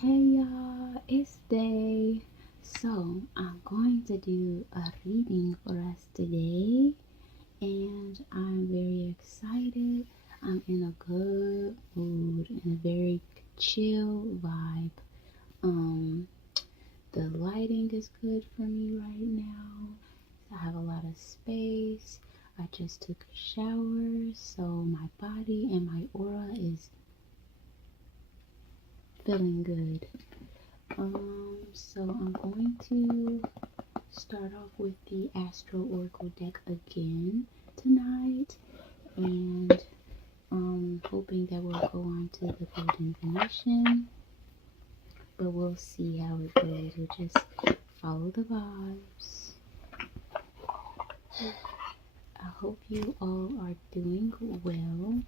Hey y'all, it's Day. So I'm going to do a reading for us today, and I'm very excited. I'm in a good mood and a very chill vibe. The lighting is good for me right now. I have a lot of space. I just took a shower, so my body and my aura is feeling good. So I'm going to start off with the Astro Oracle deck again tonight, and hoping that we'll go on to the Golden Venetian, but we'll see how it goes. We'll just follow the vibes. I hope you all are doing well.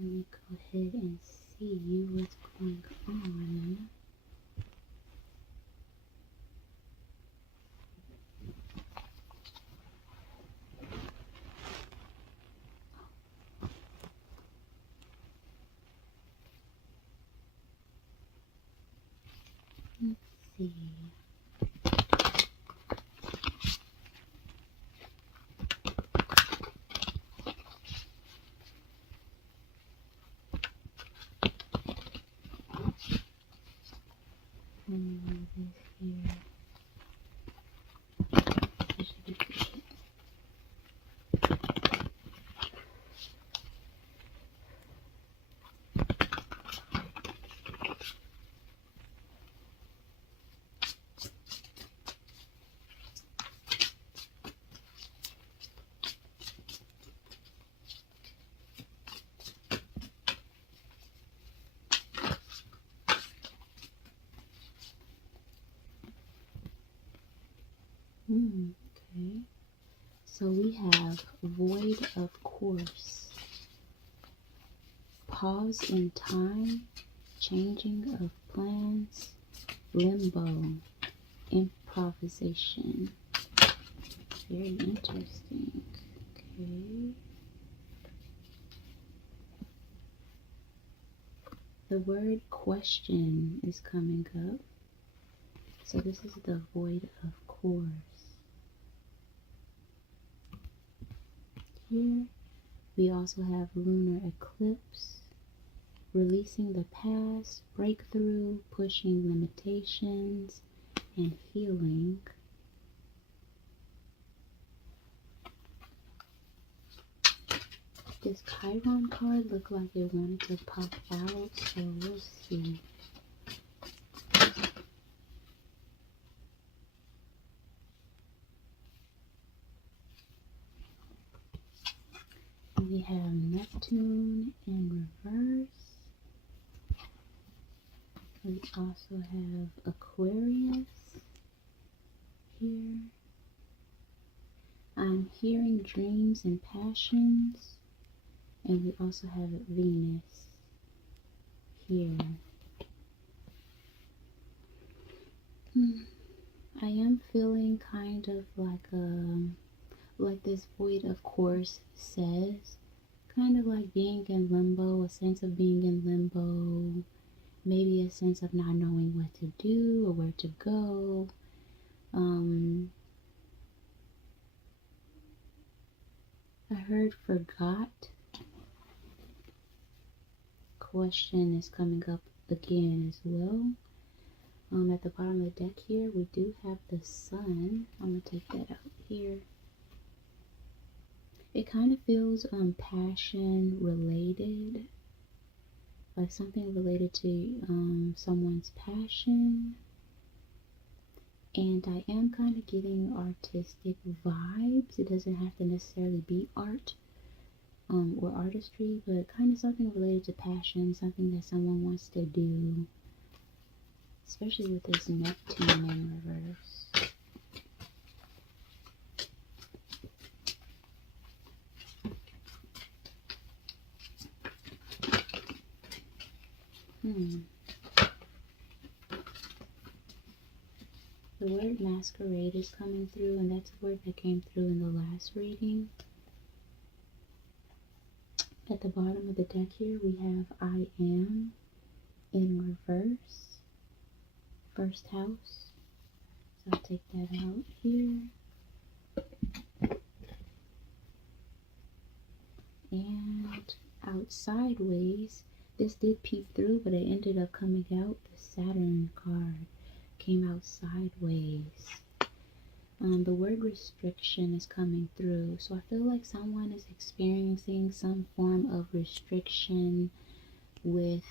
Let me go ahead and see what's going on. Let's see. Let me move this here. This should be good. Okay. So we have void of course, pause in time, changing of plans, limbo, improvisation. Very interesting. Okay. The word question is coming up. So this is the void of course. Here we also have lunar eclipse, releasing the past, breakthrough, pushing limitations, and healing. This Chiron card looked like it wanted to pop out, so we'll see. We have Neptune in reverse. We also have Aquarius here. I'm hearing dreams and passions. And we also have Venus here. I am feeling kind of like this void of course says, kind of like being in limbo, a sense of being in limbo, maybe a sense of not knowing what to do or where to go. I heard forgot. Question is coming up again as well. At the bottom of the deck here, we do have the sun. I'm gonna take that out here. It kind of feels passion related, like something related to someone's passion. And I am kind of getting artistic vibes. It doesn't have to necessarily be art or artistry, but kind of something related to passion, something that someone wants to do, especially with this Neptune in reverse. The word masquerade is coming through, and that's a word that came through in the last reading. At the bottom of the deck here, we have I am in reverse, first house. So I'll take that out here. And out sideways, this did peep through, but it ended up coming out. The Saturn card came out sideways. The word restriction is coming through. So I feel like someone is experiencing some form of restriction with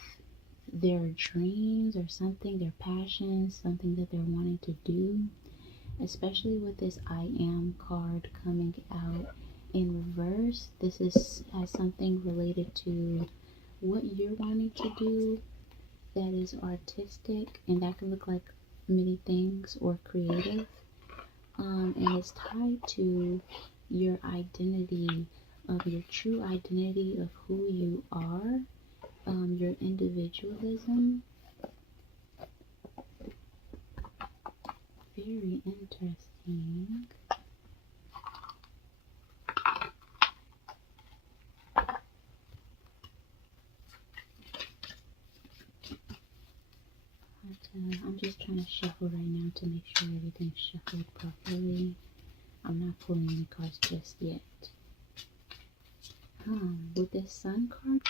their dreams or something, their passions, something that they're wanting to do. Especially with this I am card coming out in reverse. This has something related to what you're wanting to do that is artistic, and that can look like many things, or creative. And it's tied to your identity, of your true identity of who you are, your individualism. Very interesting. I'm just trying to shuffle right now to make sure everything's shuffled properly. I'm not pulling any cards just yet. With this Sun card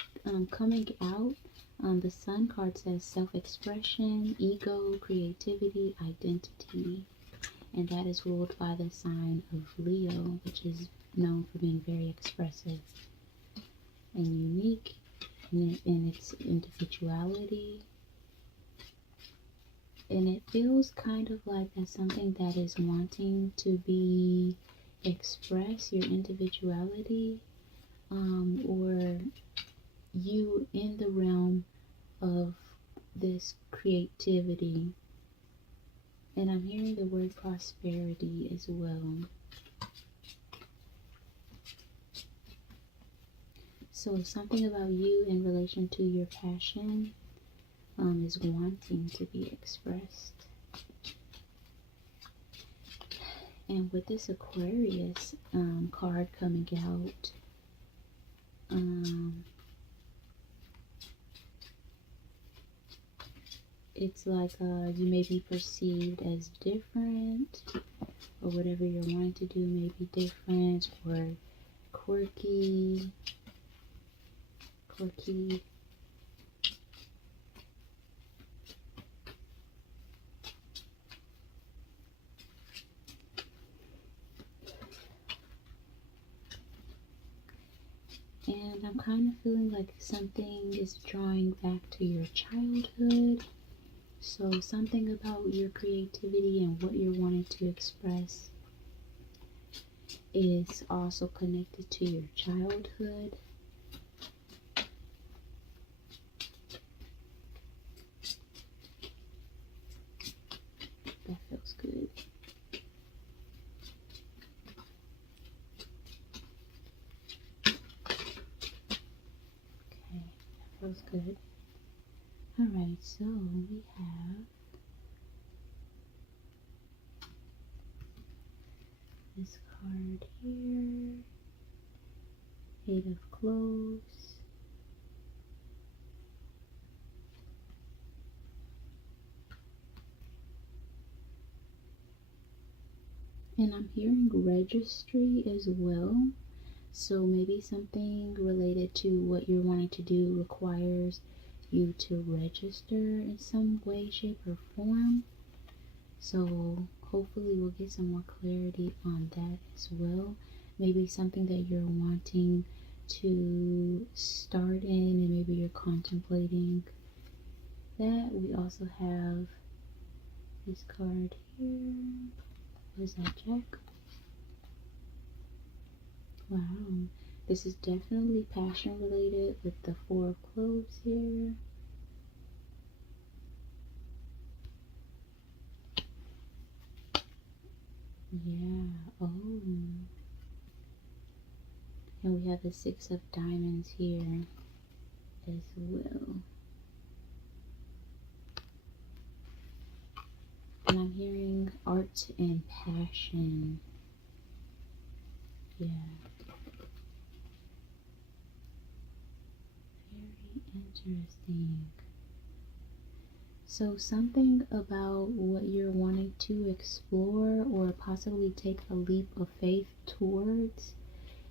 coming out, the Sun card says self-expression, ego, creativity, identity. And that is ruled by the sign of Leo, which is known for being very expressive and unique in its individuality. And it feels kind of like that's something that is wanting to be express your individuality, or you in the realm of this creativity. And I'm hearing the word prosperity as well. So something about you in relation to your passion is wanting to be expressed. And with this Aquarius card coming out, it's like you may be perceived as different, or whatever you're wanting to do may be different, or quirky. And I'm kind of feeling like something is drawing back to your childhood. So something about your creativity and what you're wanting to express is also connected to your childhood. That feels good. Okay, that feels good. Alright, so we have this card here, Eight of Cloves. And I'm hearing registry as well. So maybe something related to what you're wanting to do requires you to register in some way, shape, or form. So hopefully we'll get some more clarity on that as well. Maybe something that you're wanting to start in, and maybe you're contemplating that. We also have this card here. What is that, Jack? Wow. This is definitely passion related with the Four of Cloves here. Yeah. Oh. And we have the Six of Diamonds here as well. And I'm hearing art and passion. Yeah. Interesting. So something about what you're wanting to explore or possibly take a leap of faith towards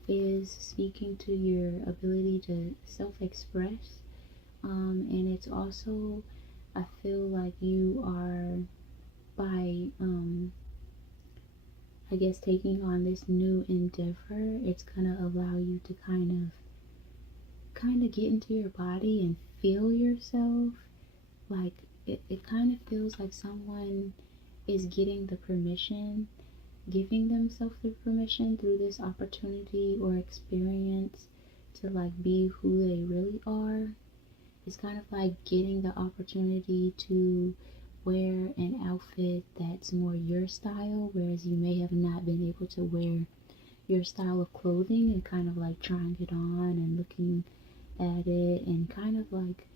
is speaking to your ability to self-express. And it's also, I feel like you are, by I guess, taking on this new endeavor, it's gonna allow you to kind of get into your body and feel yourself. Like it kind of feels like someone is getting the permission, giving themselves the permission through this opportunity or experience to like be who they really are. It's kind of like getting the opportunity to wear an outfit that's more your style, whereas you may have not been able to wear your style of clothing, and kind of like trying it on and looking at it and kind of like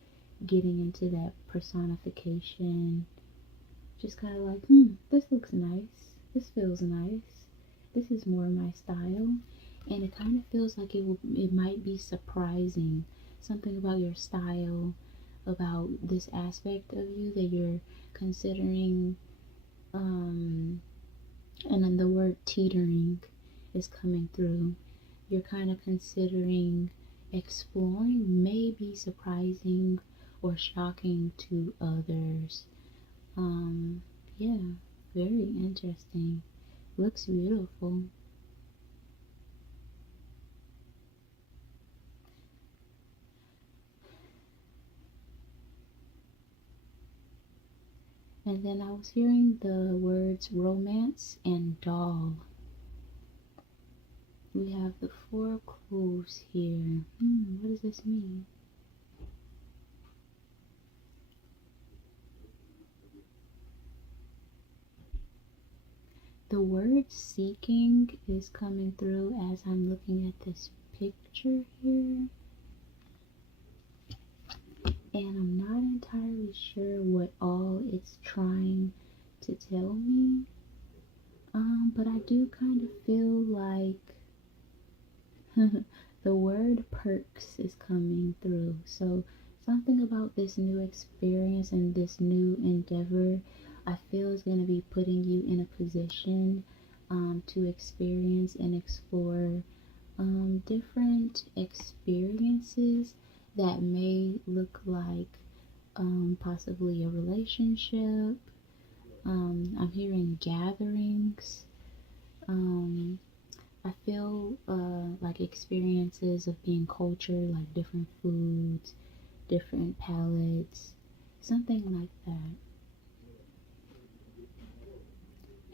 getting into that personification. Just kind of like, this looks nice. This feels nice. This is more my style. And it kind of feels like it might be surprising. Something about your style, about this aspect of you that you're considering. And then the word teetering is coming through. You're kind of considering exploring, may be surprising or shocking to others. Yeah, very interesting. Looks beautiful. And then I was hearing the words romance and doll. We have the 4 clues here. What does this mean? The word seeking is coming through as I'm looking at this picture here. And I'm not entirely sure what all it's trying to tell me. But I do kind of feel like the word perks is coming through. So something about this new experience and this new endeavor, I feel is going to be putting you in a position to experience and explore different experiences that may look like possibly a relationship. I'm hearing gatherings. I feel like experiences of being cultured, like different foods, different palettes, something like that.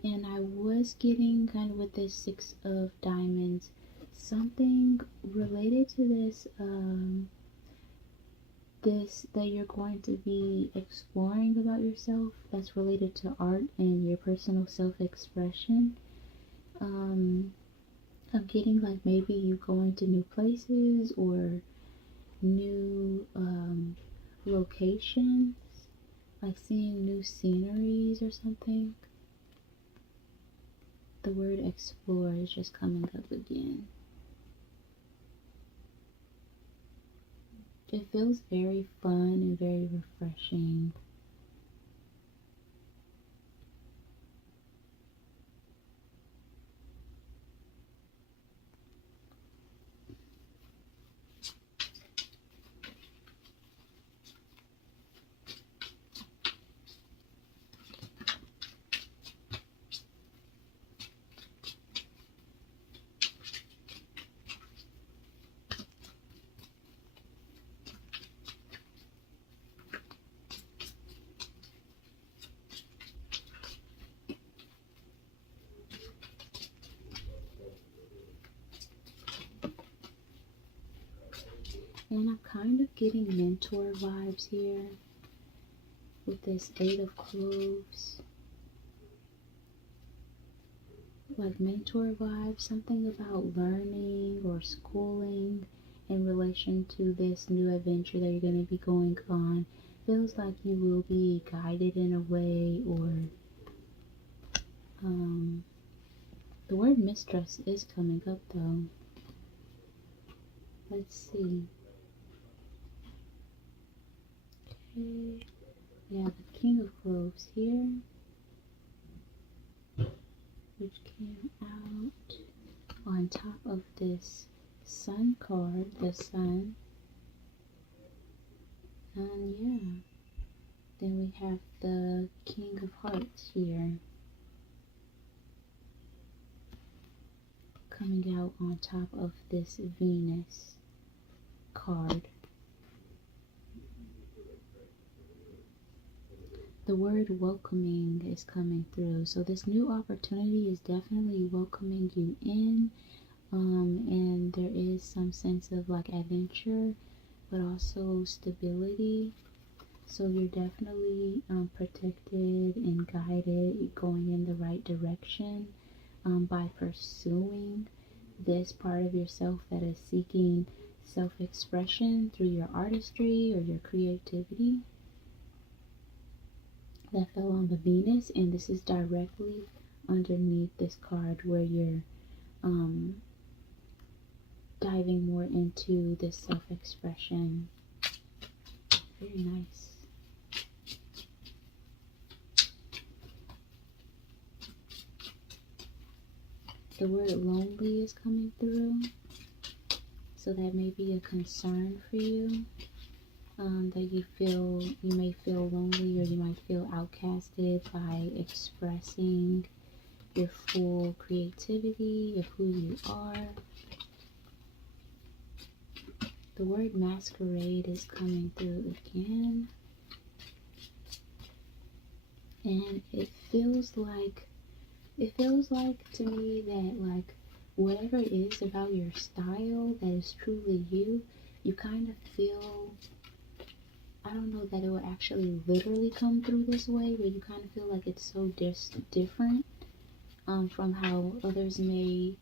And I was getting kind of with this 6 of Diamonds, something related to this that you're going to be exploring about yourself that's related to art and your personal self-expression. I'm getting like maybe you going to new places or new locations, like seeing new sceneries or something. The word explore is just coming up again. It feels very fun and very refreshing. And I'm kind of getting mentor vibes here with this 8 of Cloves. Like mentor vibes, something about learning or schooling in relation to this new adventure that you're going to be going on. Feels like you will be guided in a way, or the word mistrust is coming up though. Let's see. Okay. We have the King of Clubs here, which came out on top of this Sun card, the Sun. And yeah, then we have the King of Hearts here, coming out on top of this Venus card. The word welcoming is coming through. So this new opportunity is definitely welcoming you in. And there is some sense of like adventure, but also stability. So you're definitely protected and guided, going in the right direction by pursuing this part of yourself that is seeking self-expression through your artistry or your creativity. That fell on the Venus, and this is directly underneath this card where you're diving more into this self-expression. Very nice. The word lonely is coming through, so that may be a concern for you, that you may feel lonely, or you might feel outcasted by expressing your full creativity of who you are. The word masquerade is coming through again, and it feels like to me that like whatever it is about your style that is truly you, you kind of feel, I don't know that it will actually literally come through this way, but you kind of feel like it's so different from how others may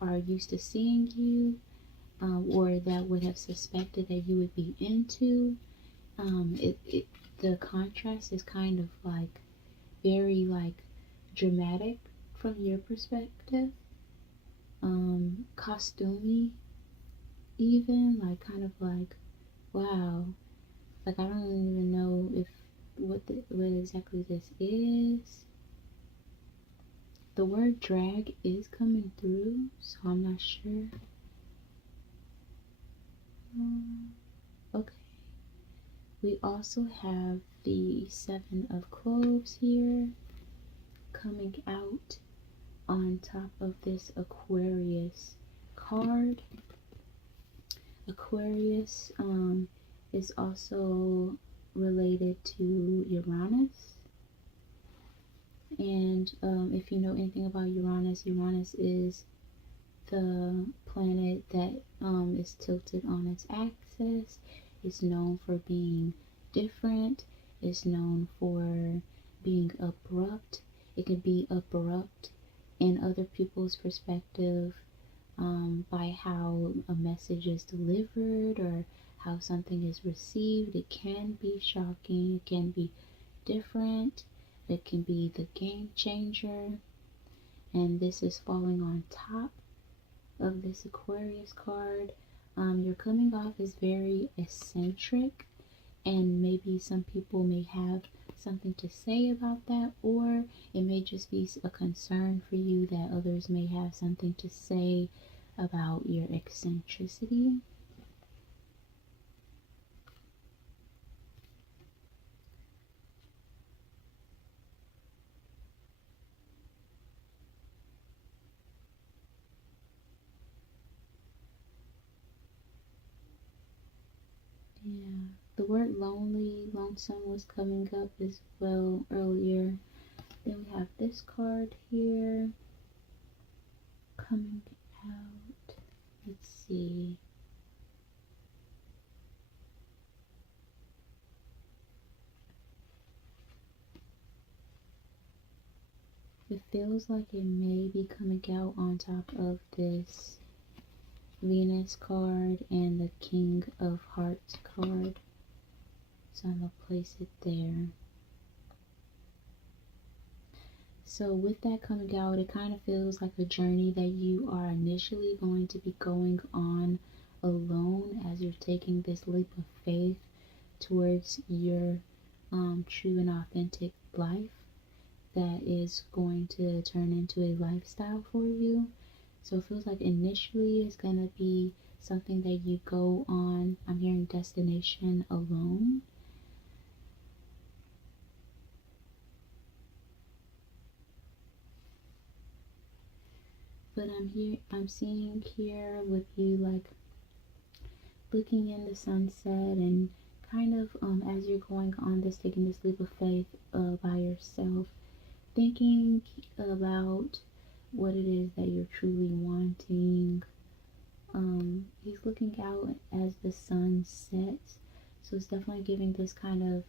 are used to seeing you, or that would have suspected that you would be into. The contrast is kind of like very like dramatic from your perspective, costumey even, like kind of like, wow, like I don't even know if what exactly this is. The word drag is coming through, so I'm not sure. Okay, we also have the Seven of Cloves here, coming out on top of this Aquarius card. Aquarius is also related to Uranus. And if you know anything about Uranus, Uranus is the planet that is tilted on its axis. It's known for being different. It's known for being abrupt. It can be abrupt in other people's perspective, by how a message is delivered or how something is received. It can be shocking. It can be different. It can be the game changer. And this is falling on top of this Aquarius card. You're coming off as very eccentric, and maybe some people may have something to say about that, or it may just be a concern for you that others may have something to say about your eccentricity. Yeah, the word lonely, lonesome was coming up as well earlier. Then we have this card here coming out. Let's see. It feels like it may be coming out on top of this Venus card and the King of Hearts card. So I'm going to place it there. So with that coming out, it kind of feels like a journey that you are initially going to be going on alone, as you're taking this leap of faith towards your true and authentic life that is going to turn into a lifestyle for you. So it feels like initially it's going to be something that you go on. I'm hearing destination alone. But I'm seeing here with you like looking in the sunset and kind of as you're going on this, taking this leap of faith by yourself, thinking about what it is that you're truly wanting. He's looking out as the sun sets, so it's definitely giving this kind of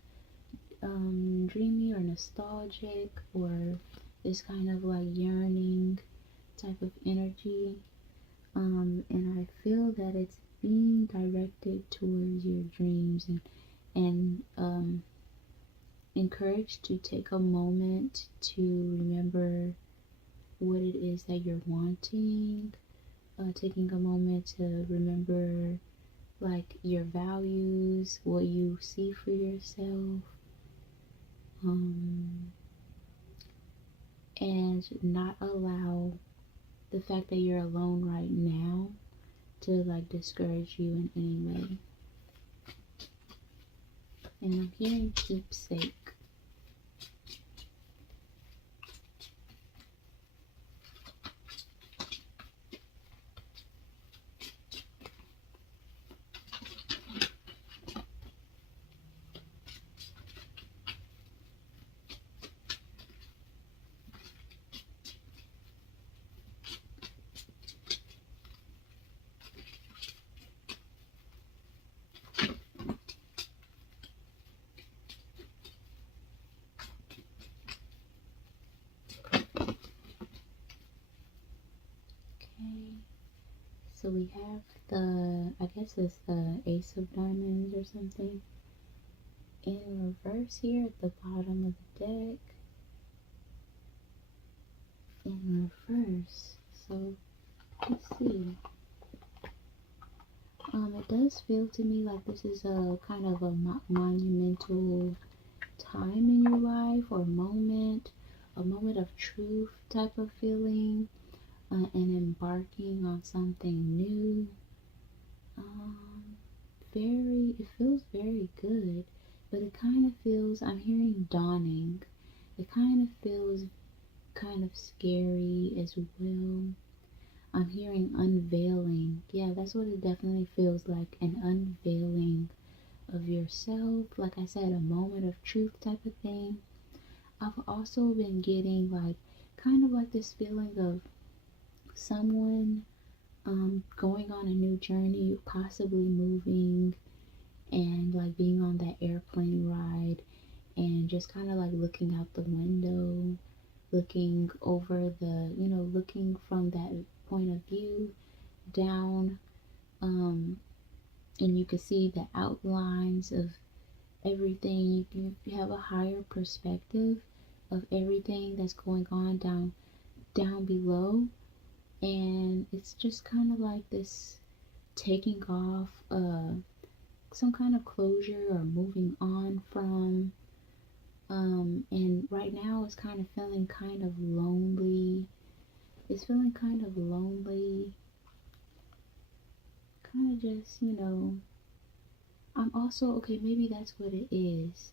dreamy or nostalgic or this kind of like yearning type of energy. And I feel that it's being directed towards your dreams and encouraged to take a moment to remember what it is that you're wanting, taking a moment to remember like your values, what you see for yourself, and not allow the fact that you're alone right now to like discourage you in any way. And I'm hearing keepsake. So we have I guess it's the Ace of Diamonds or something in reverse here at the bottom of the deck. In reverse. So let's see. It does feel to me like this is a kind of a monumental time in your life or moment, a moment of truth type of feeling. And embarking on something new. It feels very good, but it kind of feels, I'm hearing dawning. It kind of feels kind of scary as well. I'm hearing unveiling. Yeah, that's what it definitely feels like, an unveiling of yourself. Like I said, a moment of truth type of thing. I've also been getting like, kind of like this feeling of someone going on a new journey, possibly moving and like being on that airplane ride and just kind of like looking out the window, looking over looking from that point of view down, and you can see the outlines of everything. You have a higher perspective of everything that's going on down below. And it's just kind of like this taking off some kind of closure or moving on from, and right now it's kind of feeling kind of lonely. It's feeling kind of lonely, kind of just I'm also okay, maybe that's what it is.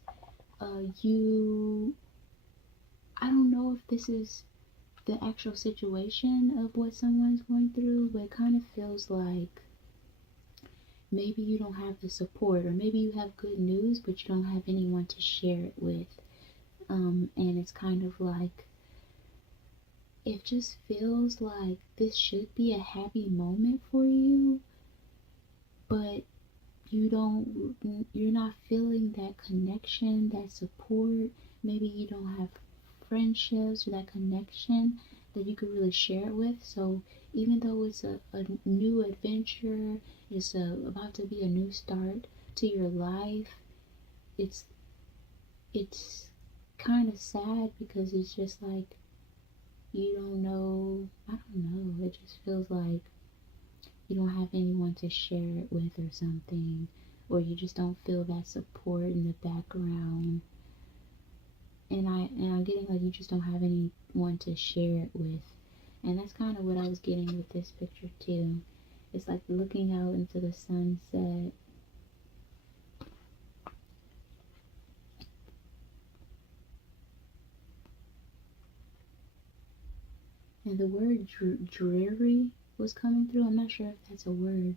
I don't know if this is the actual situation of what someone's going through, but it kind of feels like maybe you don't have the support, or maybe you have good news but you don't have anyone to share it with. And it's kind of like, it just feels like this should be a happy moment for you, but you're not feeling that connection, that support. Maybe you don't have friendships or that connection that you could really share it with. So even though it's a new adventure, it's about to be a new start to your life, it's kind of sad because it's just like you don't know. I don't know. It just feels like you don't have anyone to share it with or something. or you just don't feel that support in the background. And I'm getting like you just don't have anyone to share it with. And that's kind of what I was getting with this picture too. It's like looking out into the sunset. And the word dreary was coming through. I'm not sure if that's a word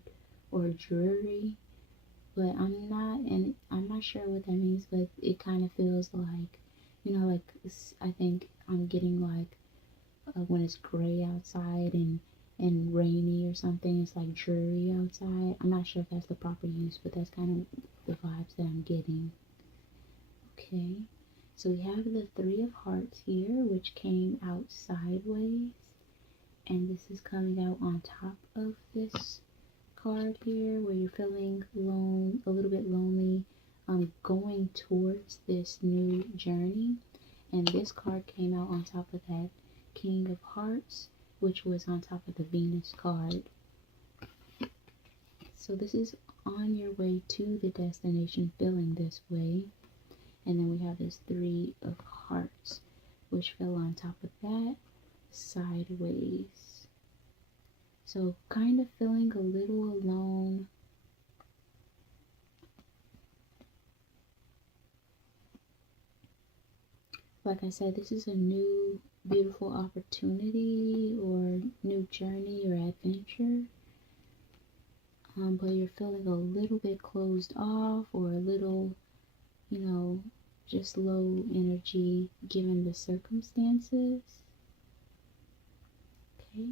or dreary, but I'm not sure what that means, but it kind of feels like, like I think I'm getting like when it's gray outside and rainy or something, it's like dreary outside. I'm not sure if that's the proper use, but that's kind of the vibes that I'm getting. Okay, so we have the Three of Hearts here, which came out sideways, and this is coming out on top of this card here, where you're feeling a little bit lonely, going towards this new journey. And this card came out on top of that King of Hearts, which was on top of the Venus card. So this is on your way to the destination, feeling this way. And then we have this Three of Hearts, which fell on top of that sideways. So kind of feeling a little alone. Like I said, this is a new beautiful opportunity or new journey or adventure. But you're feeling a little bit closed off or a little, just low energy given the circumstances. Okay.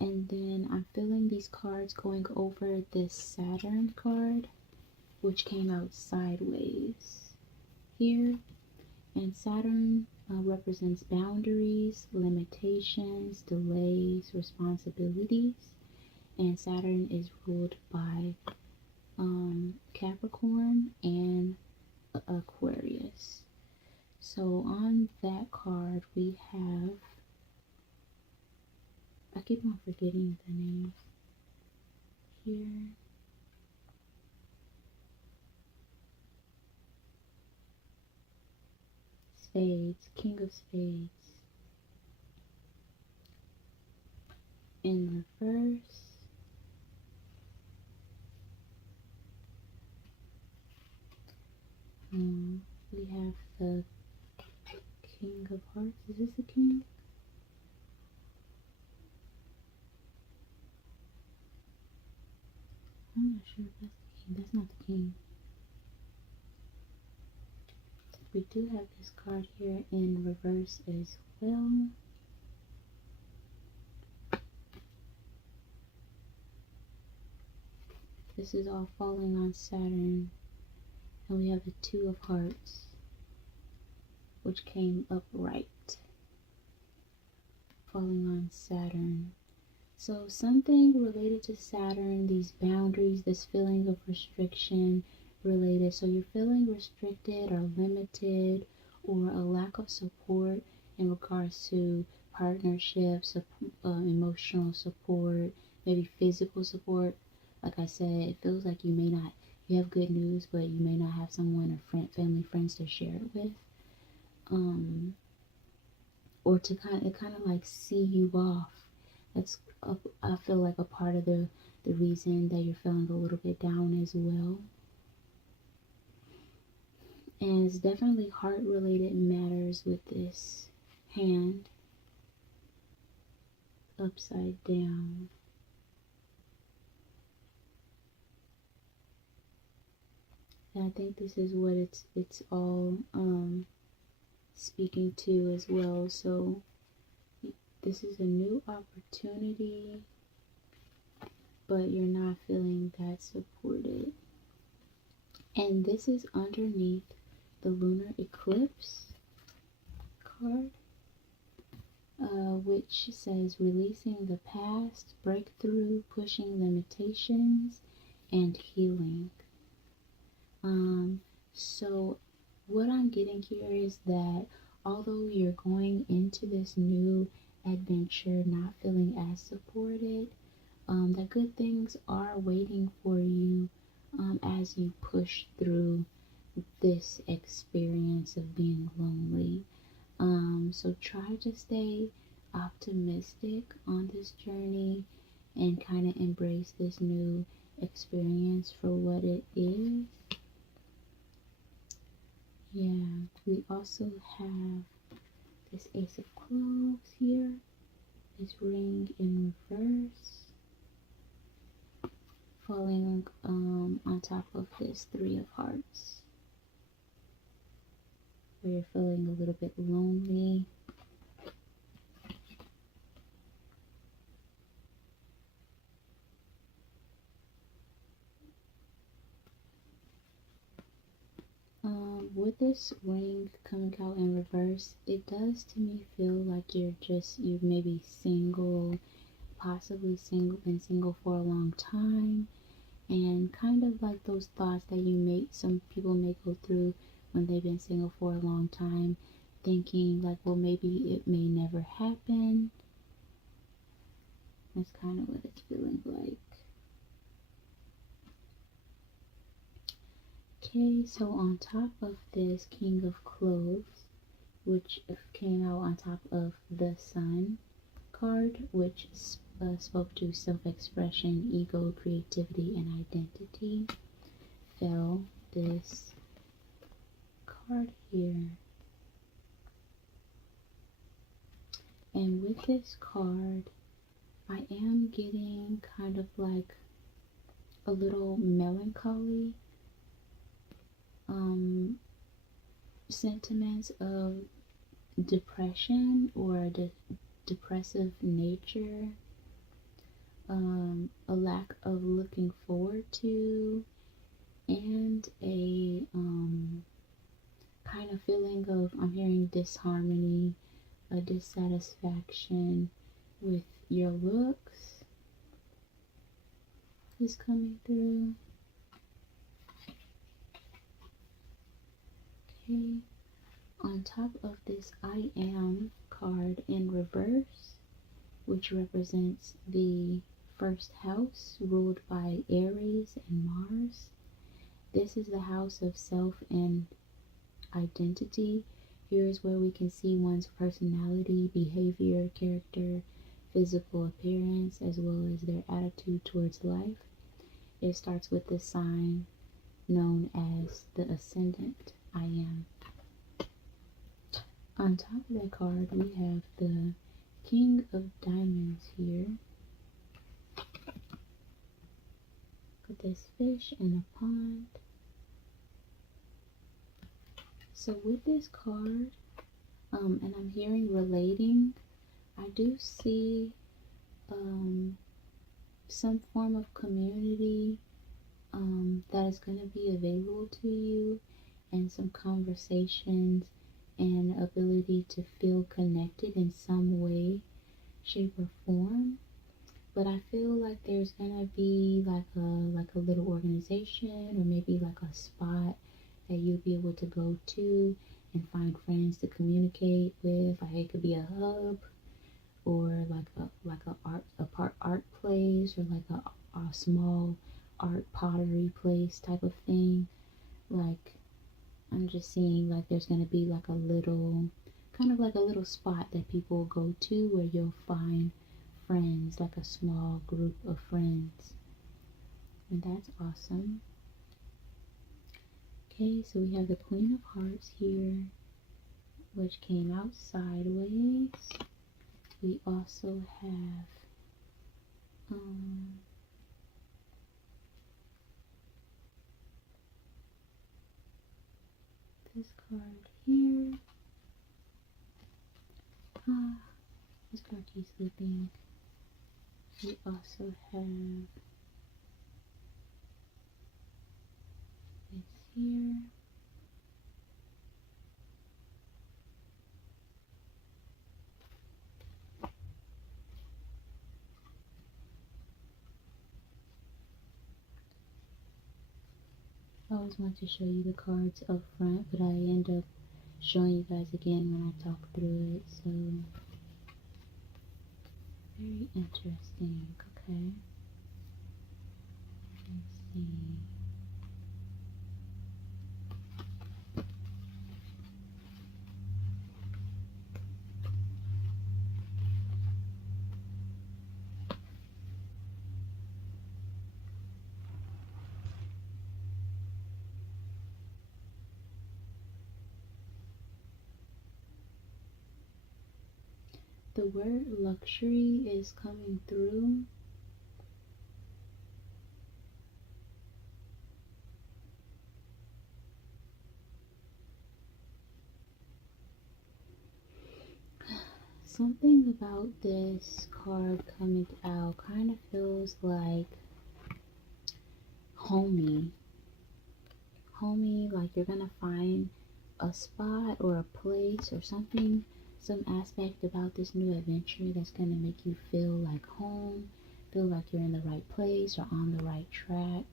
And then I'm feeling these cards going over this Saturn card, which came out sideways here. And Saturn represents boundaries, limitations, delays, responsibilities. And Saturn is ruled by Capricorn and Aquarius. So on that card we have, I keep on forgetting the names here. Spades, King of Spades. In reverse, we have the King of Hearts. Is this the King? I'm not sure if that's the King. That's not the King. We do have this card here in reverse as well. This is all falling on Saturn. And we have the Two of Hearts, which came upright, falling on Saturn. So something related to Saturn, these boundaries, this feeling of restriction related. So you're feeling restricted or limited, or a lack of support in regards to partnerships, emotional support, maybe physical support. Like I said, it feels like you have good news, but you may not have someone or family, friends to share it with. Or to kind of like see you off. That's I feel like a part of the reason that you're feeling a little bit down as well. And it's definitely heart related matters with this hand upside down. And I think this is what it's all speaking to as well. So this is a new opportunity, but you're not feeling that supported. And this is underneath the lunar eclipse card, which says releasing the past, breakthrough, pushing limitations, and healing. So what I'm getting here is that although you're going into this new adventure not feeling as supported, that good things are waiting for you as you push through this experience of being lonely. So try to stay optimistic on this journey and kind of embrace this new experience for what it is. Yeah, we also have this Ace of Clubs here, this ring in reverse, falling on top of this Three of Hearts, where you're feeling a little bit lonely. With this ring coming out in reverse, it does to me feel like you may be single, possibly been single for a long time, and kind of like those thoughts that some people may go through when they've been single for a long time, thinking like, well, maybe it may never happen. That's kind of what it's feeling like. Okay, so on top of this King of Clubs, which came out on top of the Sun card, which spoke to self-expression, ego, creativity, and identity, fell this card here. And with this card, I am getting kind of like a little melancholy sentiments of depression or depressive nature, a lack of looking forward to, and a kind of feeling of, I'm hearing disharmony, a dissatisfaction with your looks is coming through. Okay, on top of this I Am card in reverse, which represents the first house ruled by Aries and Mars. This is the house of self and identity. Here is where we can see one's personality, behavior, character, physical appearance, as well as their attitude towards life. It starts with the sign known as the ascendant, I Am. On top of that card, we have the King of Diamonds here. Got this fish in a pond. So with this card, and I'm hearing relating, I do see some form of community that is going to be available to you, and some conversations and ability to feel connected in some way, shape, or form. But I feel like there's gonna be like a little organization, or maybe like a spot that you'll be able to go to and find friends to communicate with. Like it could be a hub, or like a art place, or like a small art pottery place type of thing. Like I'm just seeing like there's gonna be like a little spot that people go to where you'll find friends, like a small group of friends, and that's awesome. Okay, so we have the Queen of Hearts here, which came out sideways. We also have this card here. This card keeps slipping. We also have this here. I always want to show you the cards up front, but I end up showing you guys again when I talk through it, so very interesting. Okay, let's see. the word luxury is coming through. Something about this card coming out kind of feels like homey. Homey, like you're gonna find a spot or a place or something, some aspect about this new adventure that's gonna make you feel like home, feel like you're in the right place or on the right track.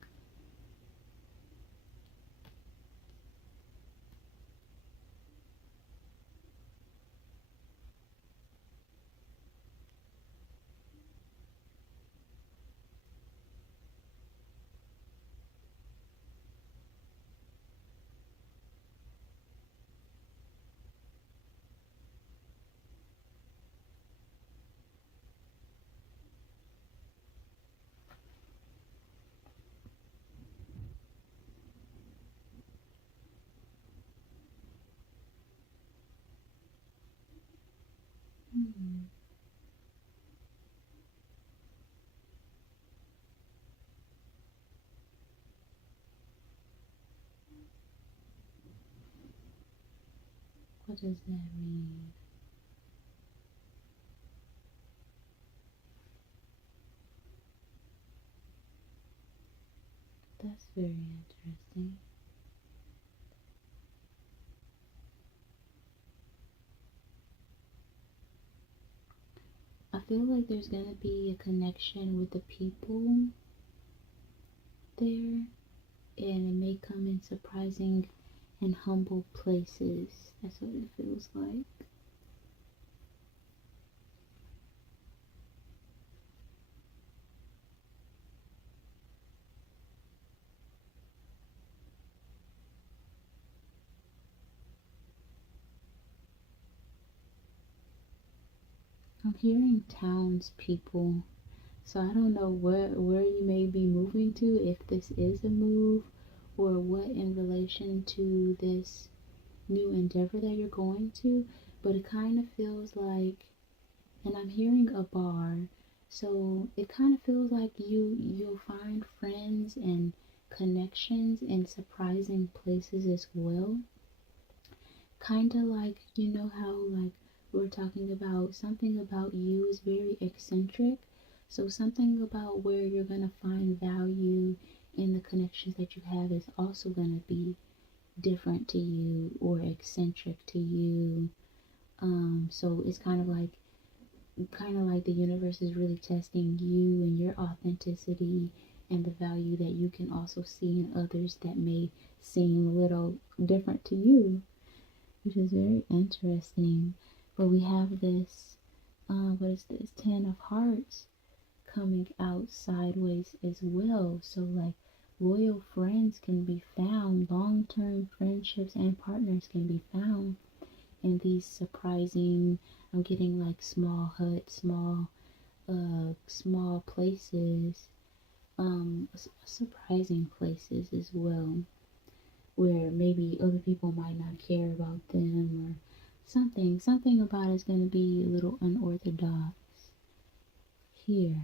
Hmm. What does that mean? That's very interesting. I feel like there's gonna be a connection with the people there, and it may come in surprising and humble places. That's what it feels like. I'm hearing townspeople, so I don't know where you may be moving to, if this is a move or what in relation to this new endeavor that you're going to, but it kind of feels like, and I'm hearing a bar, so it kind of feels like you'll find friends and connections in surprising places as well. Kind of like, you know how like we're talking about something about you is very eccentric, so something about where you're gonna find value in the connections that you have is also gonna be different to you or eccentric to you. So it's kind of like the universe is really testing you and your authenticity and the value that you can also see in others that may seem a little different to you, which is very interesting. But we have this, what is this? 10 of Hearts coming out sideways as well. So, like, loyal friends can be found, long term friendships and partners can be found in these surprising, I'm getting like small huts, small places, surprising places as well, where maybe other people might not care about them or something about it's going to be a little unorthodox here.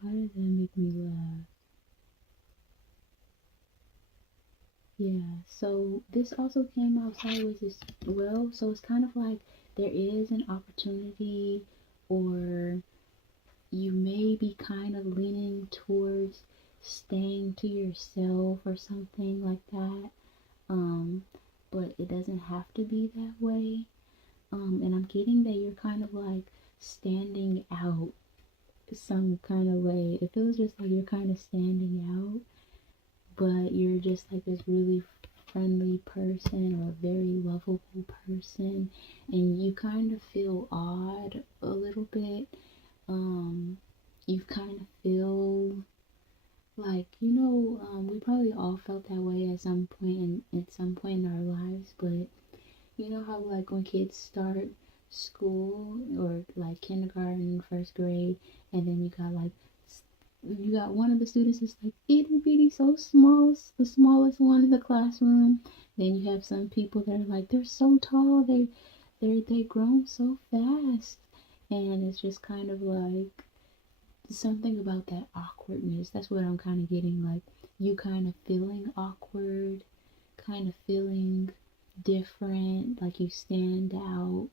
Why does that make me laugh? Yeah, so this also came out sideways as well. So it's kind of like there is an opportunity, or you may be kind of leaning towards staying to yourself or something like that. Um, but it doesn't have to be that way. And I'm getting that you're kind of like standing out some kind of way. It feels just like you're kind of standing out, but you're just like this really friendly person or a very lovable person, and you kind of feel odd a little bit. Um, you kind of feel like, we probably all felt that way at some point in our lives, but you know how like when kids start school or like kindergarten, first grade, and then you got like you got one of the students is like itty bitty, so small, the smallest one in the classroom. Then you have some people that are like they're so tall, they grown so fast, and it's just kind of like something about that awkwardness. That's what I'm kind of getting. Like you kind of feeling awkward, kind of feeling different, like you stand out.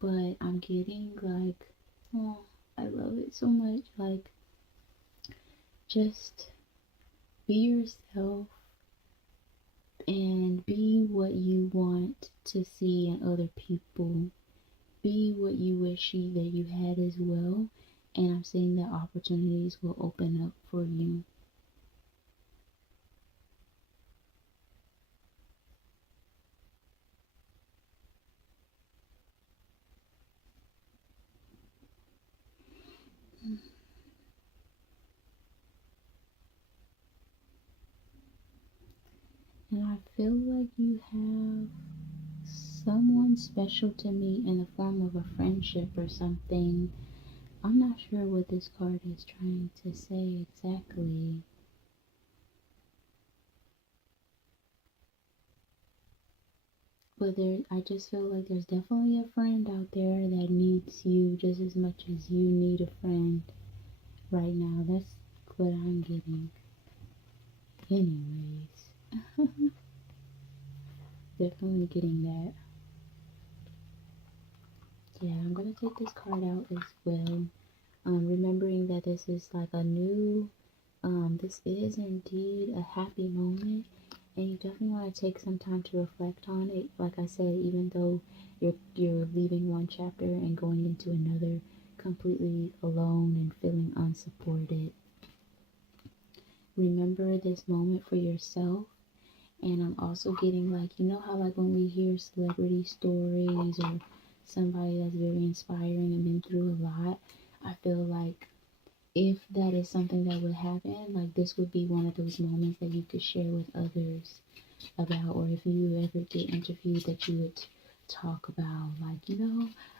But I'm getting like, oh, I love it so much. Like just be yourself and be what you want to see in other people. Be what you wish that you had as well. And I'm saying that opportunities will open up for you. And I feel like you have someone special to me in the form of a friendship or something. I'm not sure what this card is trying to say exactly. But I just feel like there's definitely a friend out there that needs you just as much as you need a friend right now. That's what I'm getting. Anyways, definitely getting that. Yeah, I'm gonna take this card out as well. Remembering that this is like a new, this is indeed a happy moment, and you definitely want to take some time to reflect on it. Like I said, even though you're leaving one chapter and going into another completely alone and feeling unsupported, remember this moment for yourself. And I'm also getting like, you know how like when we hear celebrity stories or somebody that's very inspiring and been through a lot, I feel like if that is something that would happen, like this would be one of those moments that you could share with others about, or if you ever get interviewed, that you would talk about, like,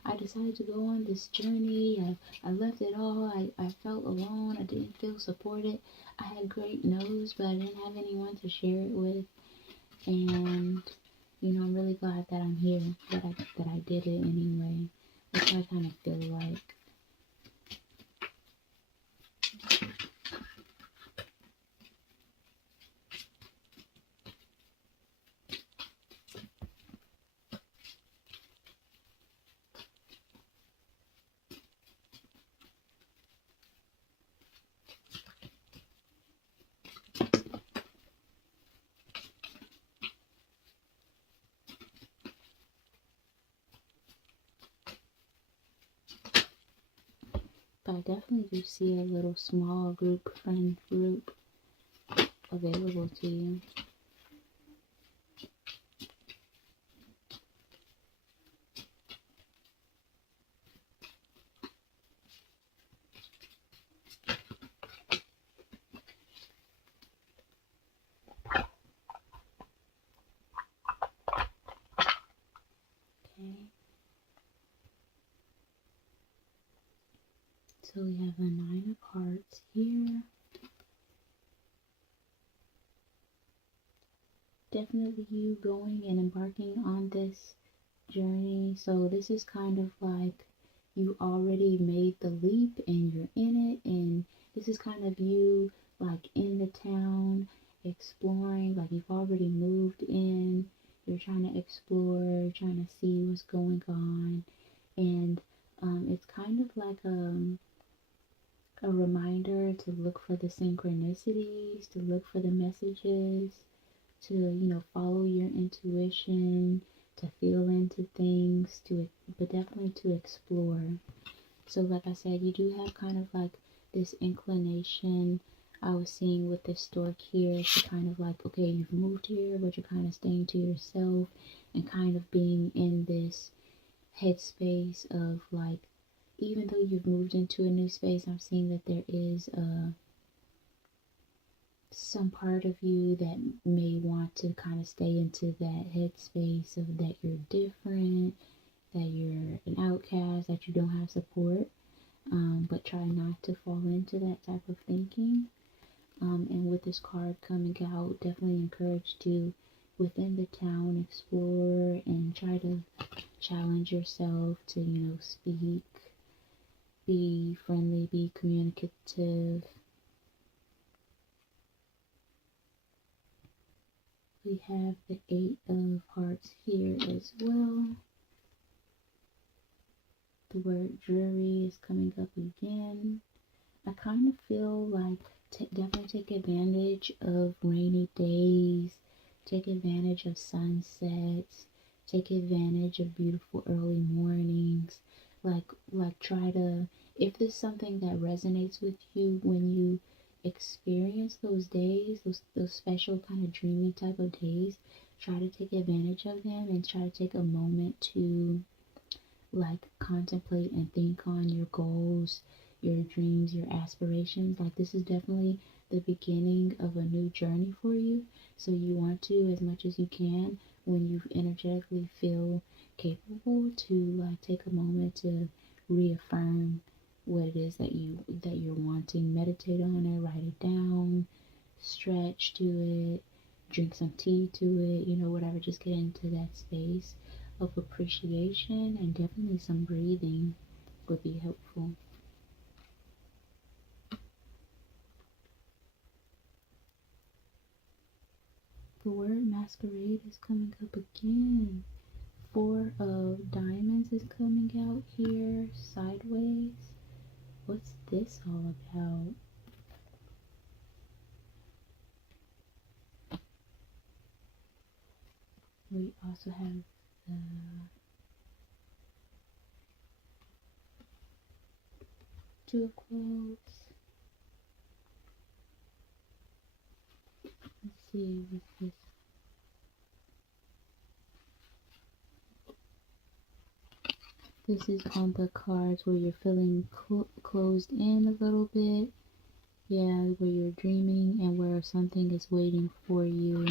I decided to go on this journey. I left it all. I felt alone. I didn't feel supported. I had great no's, but I didn't have anyone to share it with. And I'm really glad that I'm here, that I did it anyway. That's what I kind of feel like. But I definitely do see a little small friend group available to you. Okay. So we have a 9 of Hearts here. Definitely you going and embarking on this journey. So this is kind of like you already made the leap and you're in it, and this is kind of you like in the town exploring, like you've already moved in, you're trying to explore, trying to see what's going on. And it's kind of like a reminder to look for the synchronicities, to look for the messages, to follow your intuition, to feel into things, but definitely to explore. So like I said, you do have kind of like this inclination I was seeing with this stork here to kind of like, okay, you've moved here, but you're kind of staying to yourself and kind of being in this headspace of like, even though you've moved into a new space, I'm seeing that there is some part of you that may want to kind of stay into that headspace of that you're different, that you're an outcast, that you don't have support. but try not to fall into that type of thinking. And with this card coming out, definitely encourage to within the town explore and try to challenge yourself to, speak, be friendly, be communicative. We have the 8 of Hearts here as well. The word dreary is coming up again. I kind of feel like definitely take advantage of rainy days, take advantage of sunsets, take advantage of beautiful early mornings. Like try to, if there's something that resonates with you when you experience those days, those special kind of dreamy type of days, try to take advantage of them and try to take a moment to like contemplate and think on your goals, your dreams, your aspirations. Like this is definitely the beginning of a new journey for you. So you want to, as much as you can, when you energetically feel capable, to like take a moment to reaffirm what it is that you're wanting. Meditate on it, write it down, stretch to it, drink some tea to it, whatever. Just get into that space of appreciation, and definitely some breathing would be helpful. The word masquerade is coming up again. 4 of Diamonds is coming out here sideways. What's this all about? We also have the Two of Clubs. Let's see what's this. This is on the cards where you're feeling closed in a little bit. Yeah, where you're dreaming and where something is waiting for you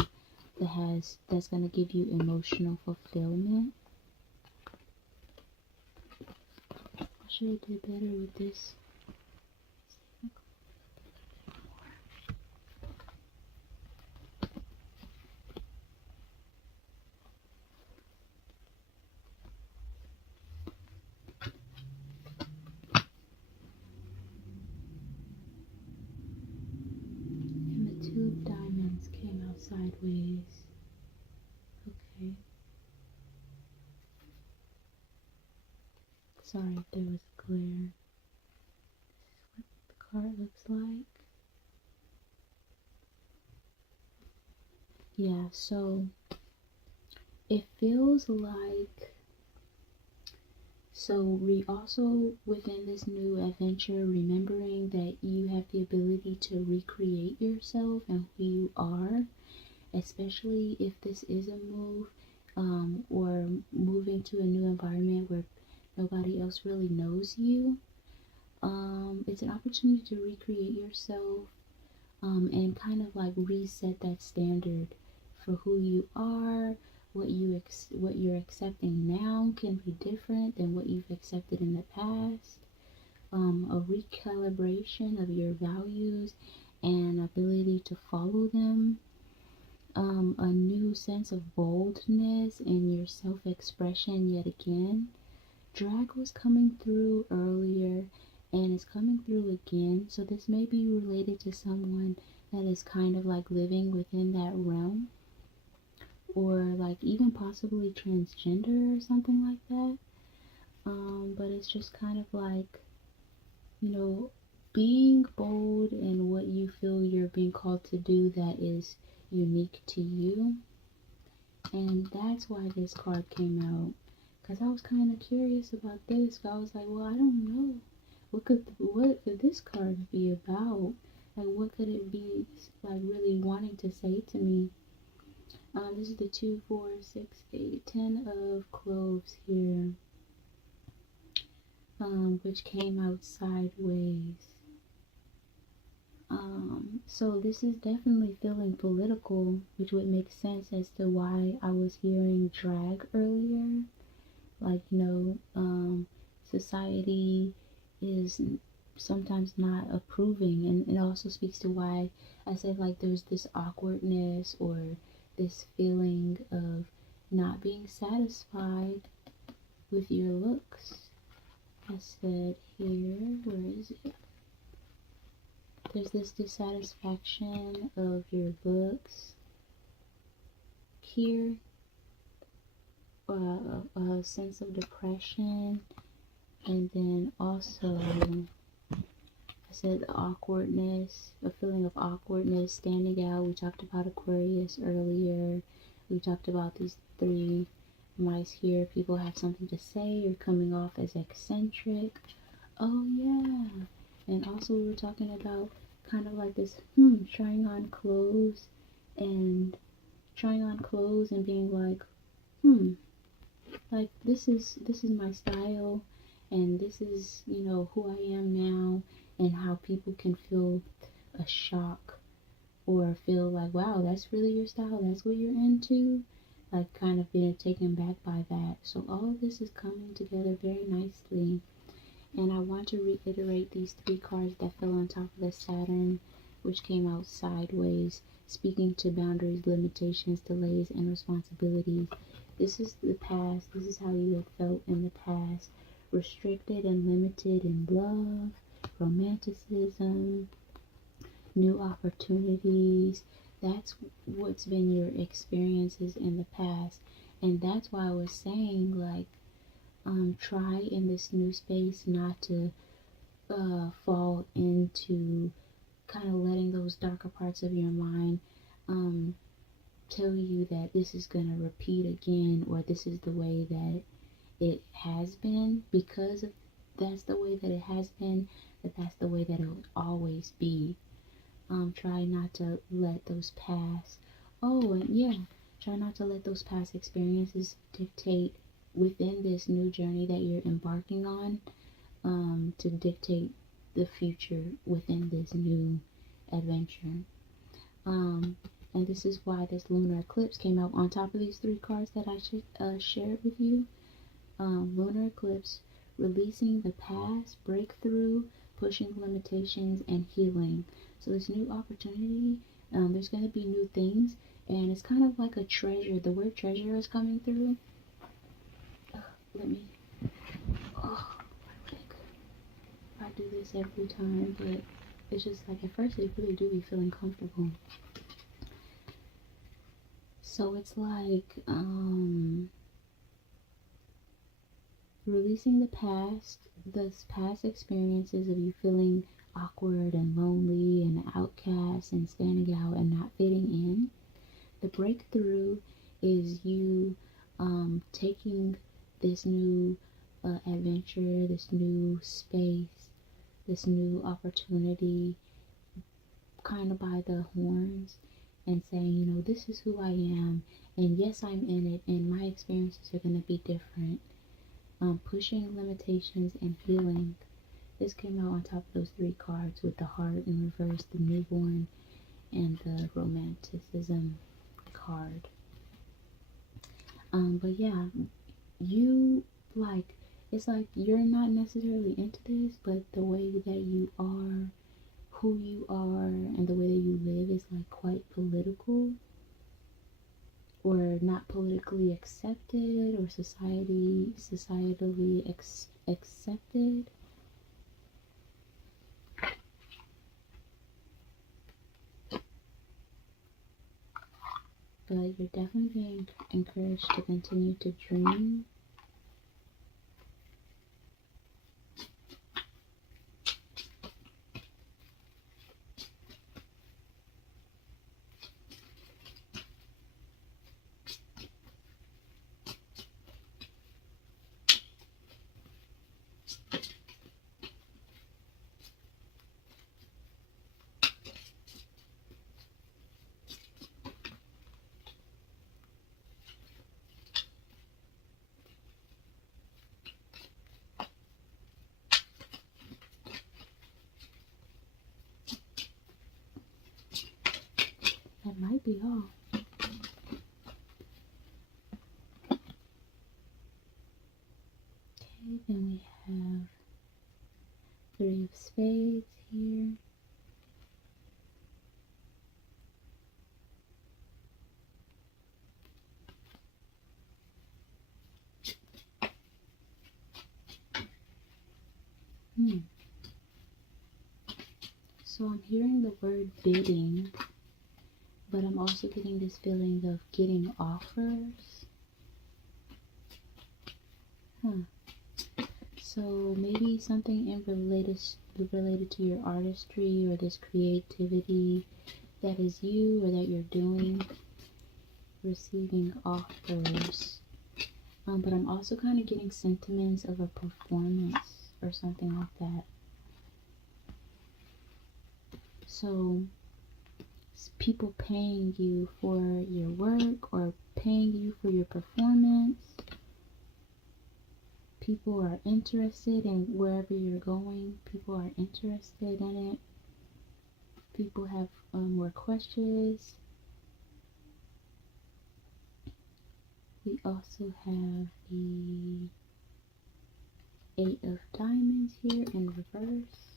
that's going to give you emotional fulfillment. I should have did better with this. And the 2 of Diamonds came out sideways. Okay. Sorry if there was a glare. This is what the card looks like. Yeah, so it feels like, so we also within this new adventure, remembering that you have the ability to recreate yourself and who you are, especially if this is a move, or moving to a new environment where nobody else really knows you. It's an opportunity to recreate yourself, and kind of like reset that standard for who you are. What you're accepting now can be different than what you've accepted in the past. A recalibration of your values and ability to follow them. A new sense of boldness in your self-expression yet again. Drag was coming through earlier and is coming through again, so this may be related to someone that is kind of like living within that realm, or like even possibly transgender or something like that. But it's just kind of like, being bold in what you feel you're being called to do that is unique to you. And that's why this card came out, because I was kind of curious about this. I was like, well, I don't know. What could this card be about? Like, what could it be like really wanting to say to me? This is the 2, 4, 6, 8, 10 of Cloves here, which came out sideways. So this is definitely feeling political, which would make sense as to why I was hearing drag earlier. Like, society is sometimes not approving, and it also speaks to why I said like there's this awkwardness or this feeling of not being satisfied with your looks. I said here, where is it? There's this dissatisfaction of your looks here, a sense of depression, and then also I said the awkwardness, a feeling of awkwardness, standing out. We talked about Aquarius earlier. We talked about these three mice here. People have something to say. You're coming off as eccentric. Oh yeah. And also we were talking about kind of like this, trying on clothes and being like, like this is my style, and this is, who I am now, and how people can feel a shock or feel like, wow, that's really your style, that's what you're into, like kind of being taken back by that. So all of this is coming together very nicely. And I want to reiterate these three cards that fell on top of the Saturn, which came out sideways, speaking to boundaries, limitations, delays, and responsibilities. This is the past. This is how you have felt in the past. Restricted and limited in love, romanticism, new opportunities. That's what's been your experiences in the past. And that's why I was saying, like, try in this new space not to fall into kind of letting those darker parts of your mind tell you that this is going to repeat again, or this is the way that it has been, because of that's the way that it has been, that's the way that it will always be. Try not to let those past, try not to let those past experiences dictate within this new journey that you're embarking on, to dictate the future within this new adventure. And this is why this lunar eclipse came out on top of these three cards that I shared with you. Lunar eclipse, releasing the past, breakthrough, pushing limitations, and healing. So this new opportunity, there's going to be new things, and it's kind of like a treasure. The word treasure is coming through. My leg. I do this every time, but it's just like at first they really do be feeling comfortable. So it's like releasing the past experiences of you feeling awkward and lonely and outcast and standing out and not fitting in. The breakthrough is you taking this new adventure, this new space, this new opportunity kind of by the horns and saying, this is who I am, and yes, I'm in it, and my experiences are going to be different. Pushing limitations and healing. This came out on top of those three cards with the heart in reverse, the newborn, and the romanticism card. But yeah, it's like you're not necessarily into this, but the way that you are, who you are, and the way that you live is like quite political, or not politically accepted, or societally accepted. But you're definitely being encouraged to continue to dream. That might be all. Okay, then we have Three of Spades here. So I'm hearing the word bidding, but I'm also getting this feeling of getting offers. So maybe something related to your artistry or this creativity that is you or that you're doing, receiving offers. But I'm also kind of getting sentiments of a performance or something like that. So people paying you for your work or paying you for your performance. People are interested in wherever you're going. People are interested in it. People have more questions. We also have the Eight of Diamonds here in reverse.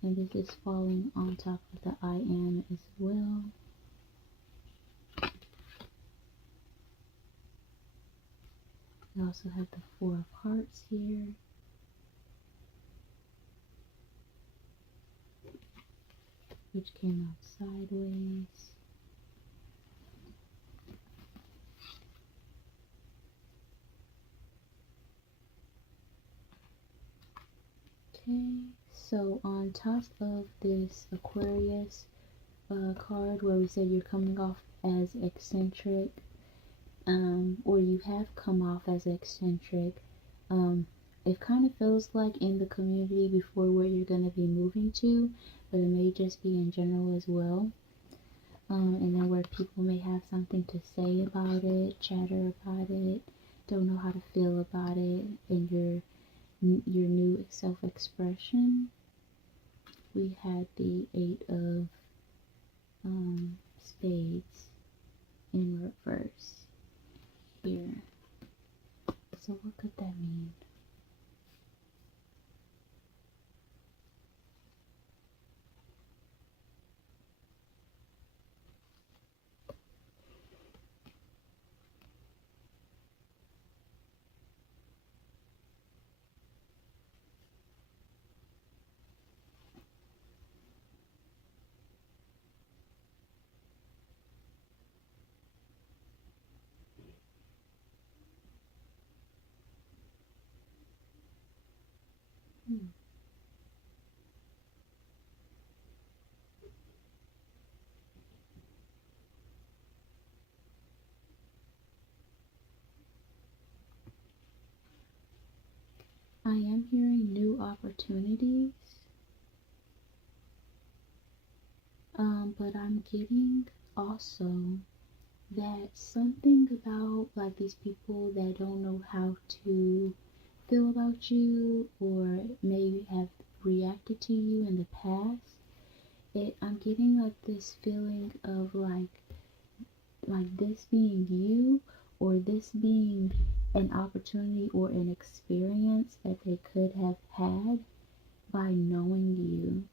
And this is falling on top of the I am as well. We also have the Four of Hearts here. Which came out sideways. Okay, so on top of this Aquarius card where we said you're coming off as eccentric, or you have come off as eccentric, it kind of feels like in the community before where you're going to be moving to, but it may just be in general as well. And then where people may have something to say about it, chatter about it, don't know how to feel about it, and your new self-expression. We had the Eight of Spades in reverse here. So what could that mean? I am hearing new opportunities, but I'm getting also that something about like these people that don't know how to feel about you or maybe have reacted to you in the past. I'm getting like this feeling of like this being you, or this being an opportunity or an experience that they could have had by knowing you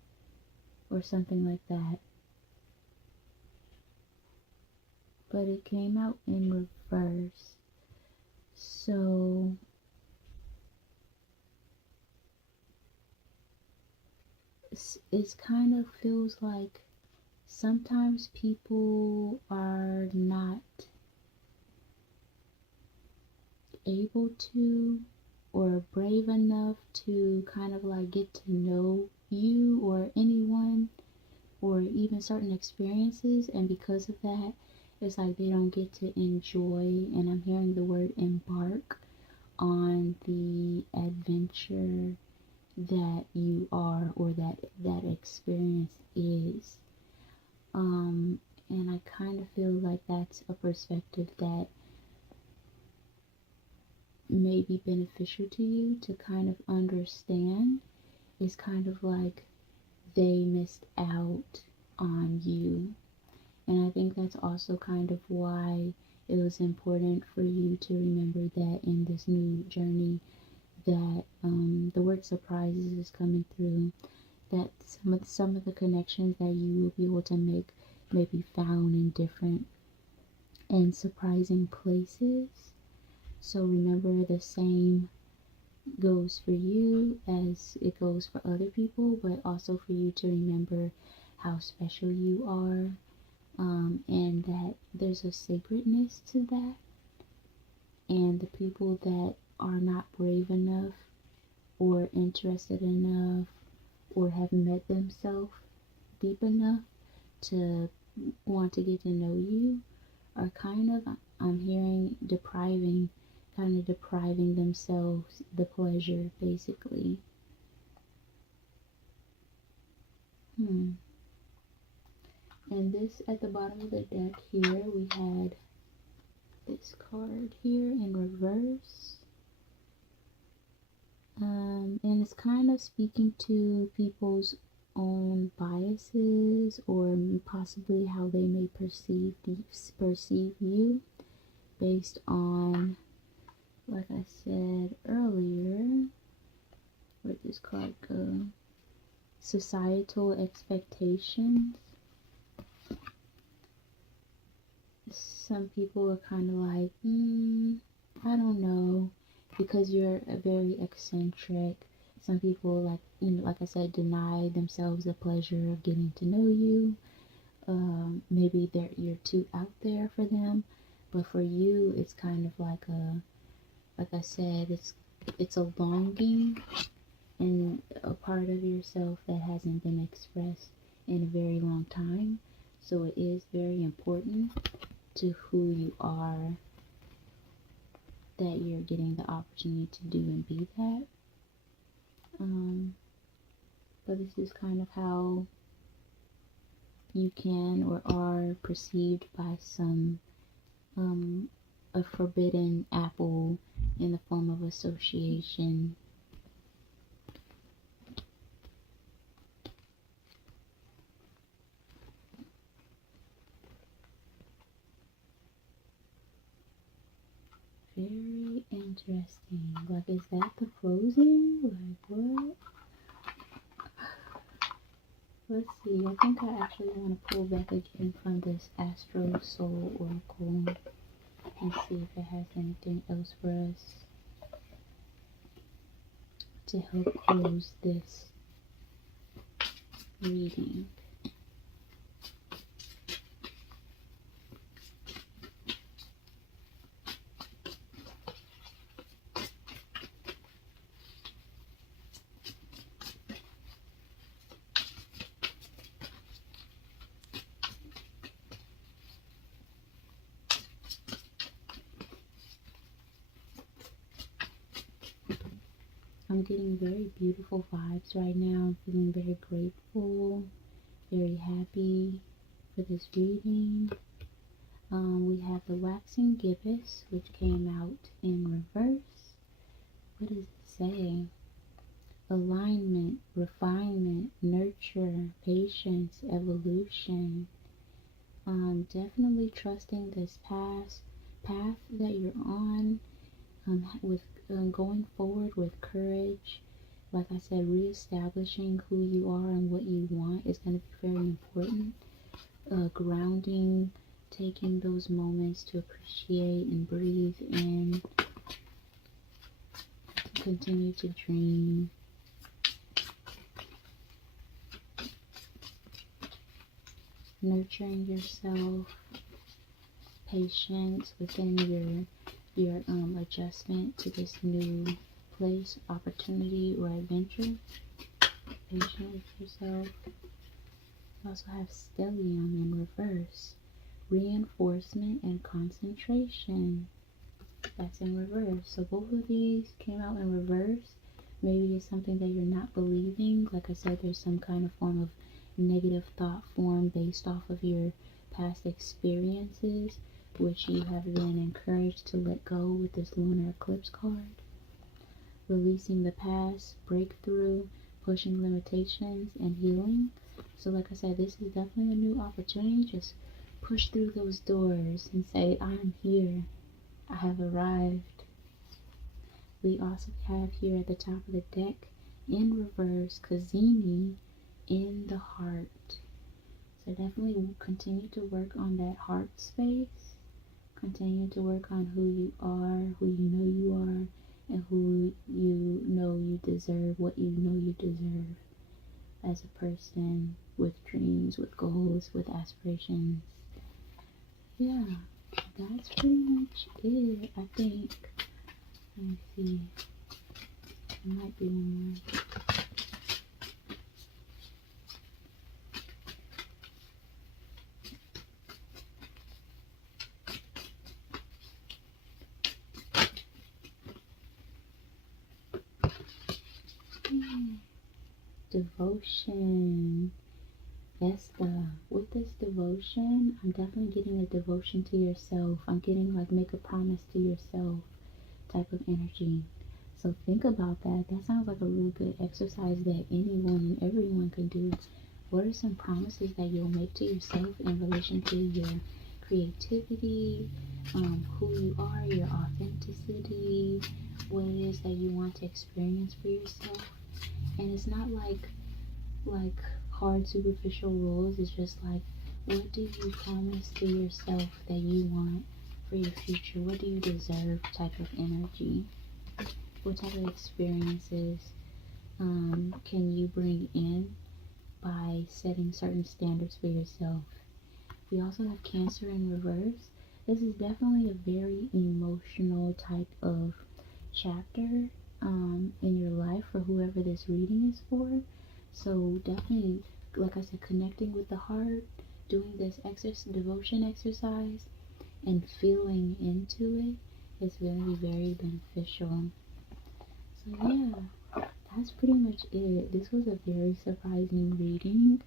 or something like that. But it came out in reverse. So it's kind of feels like sometimes people are not able to or brave enough to kind of like get to know you or anyone or even certain experiences, and because of that it's like they don't get to enjoy, and I'm hearing the word embark on the adventure that you are or that experience is. And I kind of feel like that's a perspective that may be beneficial to you to kind of understand. It's kind of like they missed out on you. And I think that's also kind of why it was important for you to remember that in this new journey that the word surprises is coming through, that some of the connections that you will be able to make may be found in different and surprising places. So remember, the same goes for you as it goes for other people, but also for you to remember how special you are, and that there's a sacredness to that. And the people that are not brave enough or interested enough or have met themselves deep enough to want to get to know you are kind of, I'm hearing, depriving themselves the pleasure, basically. And this, at the bottom of the deck here, we had this card here in reverse. And it's kind of speaking to people's own biases or possibly how they may perceive you based on, like I said earlier, where'd this card go? Societal expectations. Some people are kind of like, I don't know, because you're a very eccentric. Some people, like I said, deny themselves the pleasure of getting to know you. Maybe you're too out there for them, but for you, it's kind of like I said, it's a longing and a part of yourself that hasn't been expressed in a very long time. So it is very important to who you are that you're getting the opportunity to do and be that. But this is kind of how you can or are perceived by some, a forbidden apple in the form of association. Very interesting. Like, is that the closing? Like, what? Let's see. I think I actually want to pull back again from this Astro Soul Oracle and see if it has anything else for us to help close this reading. I'm getting very beautiful vibes right now. I'm feeling very grateful, very happy for this reading. We have the Waxing Gibbous, which came out in reverse. What does it say? Alignment, refinement, nurture, patience, evolution. Definitely trusting this path that you're on, with going forward with courage. Like I said, reestablishing who you are and what you want is going to be very important. Grounding, taking those moments to appreciate and breathe in, continue to dream. Nurturing yourself, patience within your adjustment to this new place, opportunity, or adventure. Patient with yourself. You also have Stellium in reverse. Reinforcement and concentration. That's in reverse. So both of these came out in reverse. Maybe it's something that you're not believing. Like I said, there's some kind of form of negative thought form based off of your past experiences, which you have been encouraged to let go with this lunar eclipse card. Releasing the past, breakthrough, pushing limitations, and healing. So like I said, this is definitely a new opportunity. Just push through those doors and say, I'm here. I have arrived. We also have here at the top of the deck in reverse, Kazemi in the heart. So definitely continue to work on that heart space. Continue to work on who you are, who you know you are, and who you know you deserve, what you know you deserve as a person with dreams, with goals, with aspirations. Yeah, that's pretty much it, I think. Let me see. There might be one more. Devotion. Yes, with this devotion, I'm definitely getting a devotion to yourself. I'm getting like make a promise to yourself type of energy. So think about that. That sounds like a really good exercise that anyone and everyone can do. What are some promises that you'll make to yourself in relation to your creativity, who you are, your authenticity, what it is that you want to experience for yourself? And it's not like hard superficial rules. It's just like, what do you promise to yourself that you want for your future? What do you deserve type of energy? What type of experiences can you bring in by setting certain standards for yourself? We also have Cancer in reverse. This is definitely a very emotional type of chapter in your life for whoever this reading is for. So definitely, like I said, connecting with the heart, doing this devotion exercise, and feeling into it is going to be very beneficial. So yeah, that's pretty much it. This was a very surprising reading.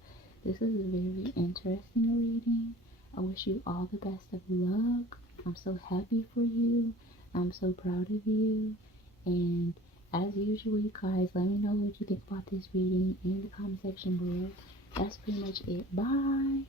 This is a very interesting reading. I wish you all the best of luck. I'm so happy for you. I'm so proud of you. And as usual, you guys, let me know what you think about this reading in the comment section below. That's pretty much it. Bye.